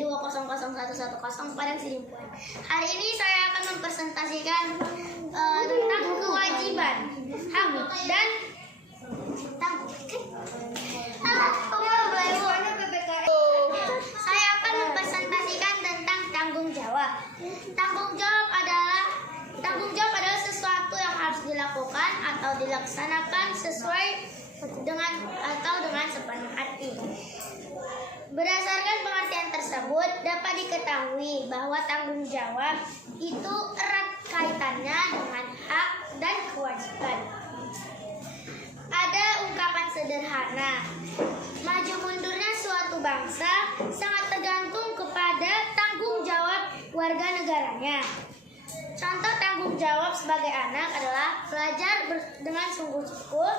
B200110 Padang Sidimpuan. Hari ini saya akan mempresentasikan tentang kewajiban, hak dan saya akan mempresentasikan tentang tanggung jawab. Tanggung jawab adalah sesuatu yang harus dilakukan atau dilaksanakan sesuai dengan sepenuh hati. Berdasarkan pengertian tersebut, dapat diketahui bahwa tanggung jawab itu erat kaitannya dengan hak dan kewajiban. Ada ungkapan sederhana, maju mundurnya suatu bangsa sangat tergantung kepada tanggung jawab warga negaranya. Contoh tanggung jawab sebagai anak adalah belajar dengan sungguh-sungguh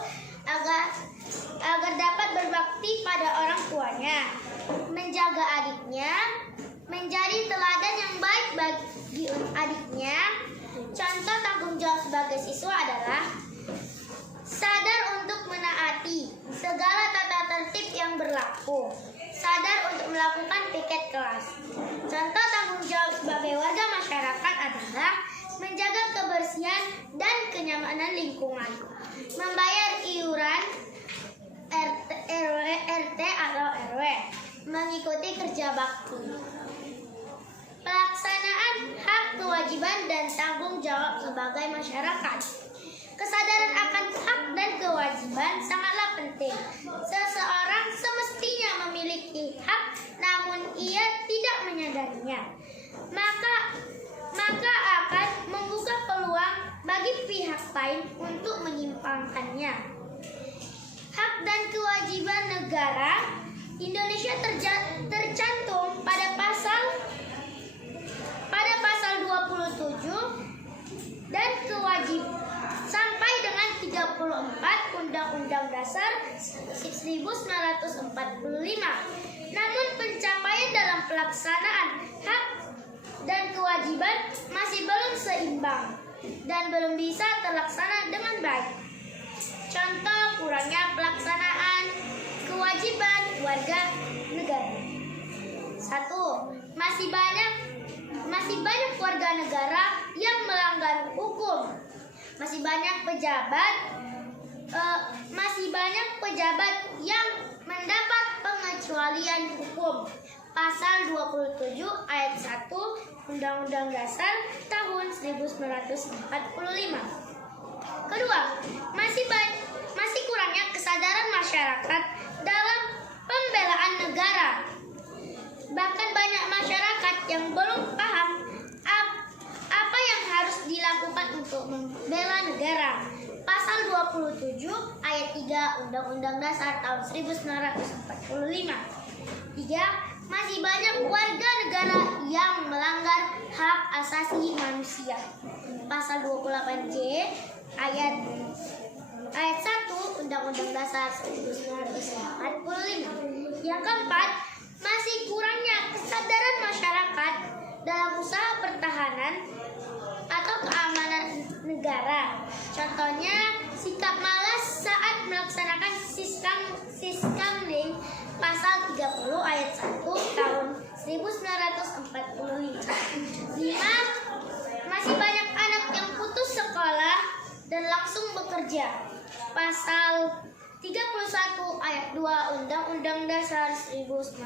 agar dapat berbakti pada orang tuanya, menjaga adiknya, menjadi teladan yang baik bagi adiknya. Contoh tanggung jawab sebagai siswa adalah sadar untuk menaati segala tata tertib yang berlaku, sadar untuk melakukan piket kelas. Contoh tanggung jawab sebagai warga masyarakat adalah menjaga kebersihan dan kenyamanan lingkungan, membayar iuran RT atau RW, mengikuti kerja bakti. Pelaksanaan hak, kewajiban, dan tanggung jawab sebagai masyarakat. Kesadaran akan hak dan kewajiban sangatlah penting. Seseorang semestinya memiliki hak, namun ia tidak menyadarinya. Maka akan membuka peluang bagi pihak lain untuk menyimpangkannya. Hak dan kewajiban negara Indonesia tercantum pada pasal 27 dan kewajiban sampai dengan 34 Undang-Undang Dasar 1945. Namun pencapaian dalam pelaksanaan hak dan kewajiban masih belum seimbang dan belum bisa terlaksana dengan baik. Contoh kurangnya pelaksanaan kewajiban warga negara. 1. Masih banyak warga negara yang melanggar hukum. Masih banyak pejabat yang mendapat pengecualian hukum. Pasal 27 ayat 1 Undang-Undang Dasar tahun 1945. Kedua, masih kurangnya kesadaran masyarakat dalam pembelaan negara. Bahkan banyak masyarakat yang belum paham apa yang harus dilakukan untuk membela negara. Pasal 27 ayat 3 Undang-Undang Dasar tahun 1945. 3. Masih banyak warga negara yang melanggar hak asasi manusia. Pasal 28J ayat 1 Undang-Undang Dasar 1945. Yang keempat, masih kurangnya kesadaran masyarakat dalam usaha pertahanan atau keamanan negara. Contohnya, sikap malas saat melaksanakan Siskamling pasal 30 ayat 1 tahun 1945. 5. Masih banyak anak yang putus sekolah dan langsung bekerja. Pasal 31 ayat 2 Undang-Undang Dasar 1945.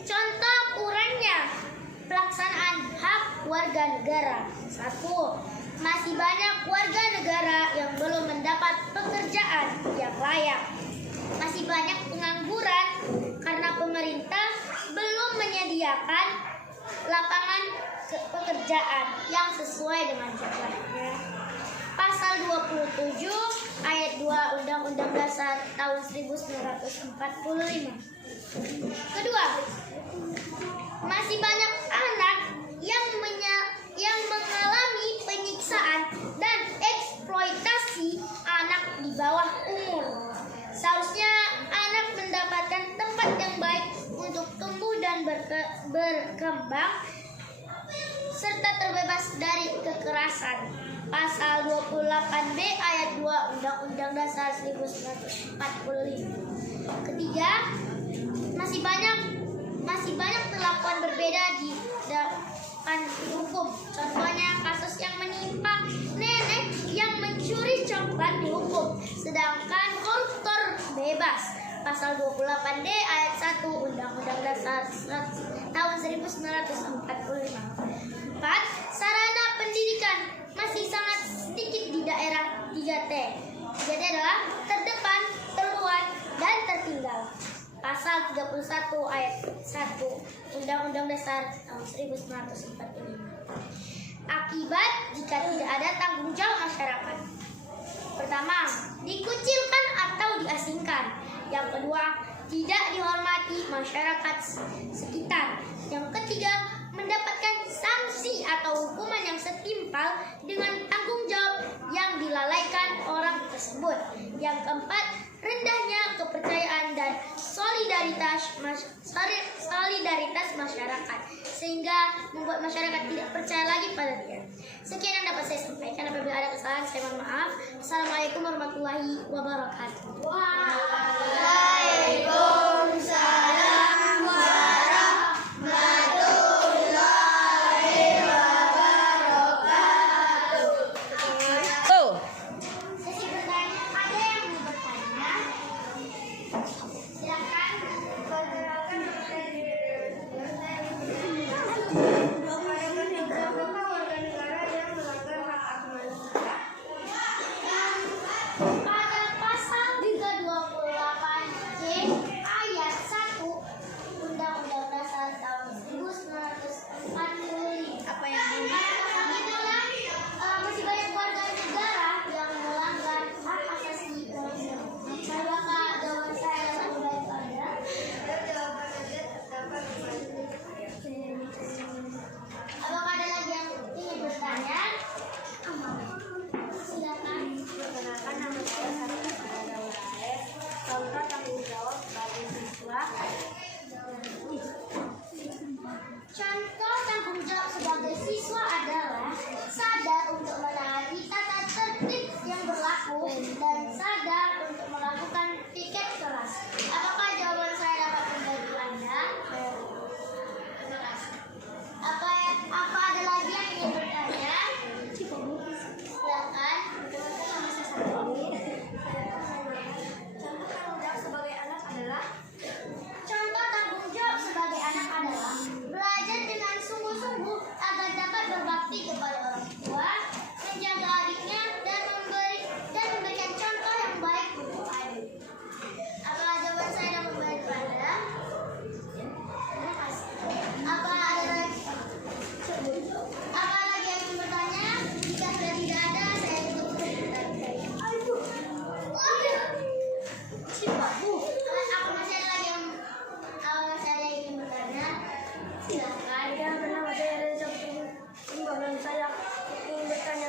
Contoh kurangnya pelaksanaan hak warga negara. 1. Masih banyak warga negara yang belum mendapat pekerjaan yang layak. Masih banyak pengangguran karena pemerintah belum menyediakan lapangan pekerjaan yang sesuai dengan jumlahnya. Pasal 27 ayat 2 Undang-Undang Dasar tahun 1945. Kedua, masih banyak anak yang mengalami penyiksaan dan eksploitasi anak di bawah umur. Seharusnya anak mendapatkan tempat yang baik untuk tumbuh dan berkembang serta terbebas dari kekerasan. Pasal 28B ayat 2 Undang-Undang Dasar 1945. Ketiga, masih banyak masih banyak perlakuan berbeda di depan hukum. Contohnya kasus yang menimpa nenek yang mencuri coklat dihukum, sedangkan koruptor bebas. Pasal 28D ayat 1 Undang-Undang Dasar tahun 1945. 4. Sarana pendidikan masih sangat sedikit di daerah 3T. 3T adalah terdepan, terluar, dan tertinggal. Pasal 31 ayat 1 Undang-Undang Dasar tahun 1945. Akibat jika tidak ada tanggung jawab masyarakat. Pertama, dikucilkan atau diasingkan. Yang kedua, tidak dihormati masyarakat sekitar. Yang ketiga, mendapatkan sanksi atau hukuman yang setimpal dengan tanggung jawab yang dilalaikan orang tersebut. Yang keempat, rendahnya kepercayaan dan solidaritas masyarakat, sehingga membuat masyarakat tidak percaya lagi pada dia. Sekian yang dapat saya sampaikan. Apabila ada kesalahan, saya mohon maaf. Assalamualaikum warahmatullahi wabarakatuh. Waalaikumsalam warahmatullahi wabarakatuh. Sesi bertanya, ada yang mau bertanya? Silakan. Pada pasal 328C ayat 1 Undang-Undang Dasar tahun 1945. Apa yang adalah masih banyak warga negara yang melanggar hak asasi manusia. Apakah jawaban saya lebih baik Anda? Apakah ada lagi yang ingin bertanya? Silakan. Perkenalkan, nama saya Sarita Daulaes. Contoh tanggung jawab sebagai siswa. Contoh tanggung jawab sebagai siswa adalah sadar untuk menaati tata tertib yang berlaku dan sadar untuk melakukan piket kelas. Apakah jawaban saya dapat membantu Anda? Terima kasih. Apa ada lagi yang ingin bertanya? Silakan. Contoh tanggung jawab sebagai anak adalah belajar dengan sungguh-sungguh agar dapat berbakti kepada orang tua, menjaga adiknya, dan memberikan contoh yang baik untuk adik. Apakah jawaban saya dapat membantu Anda? Terima kasih. Apa lagi yang ingin bertanya? Jika sudah tidak ada, saya tutup pertanyaan saya. Aku masih ada lagi yang ingin bertanya. Silakan. Nama saya Reza Purwanda. Saya ingin bertanya.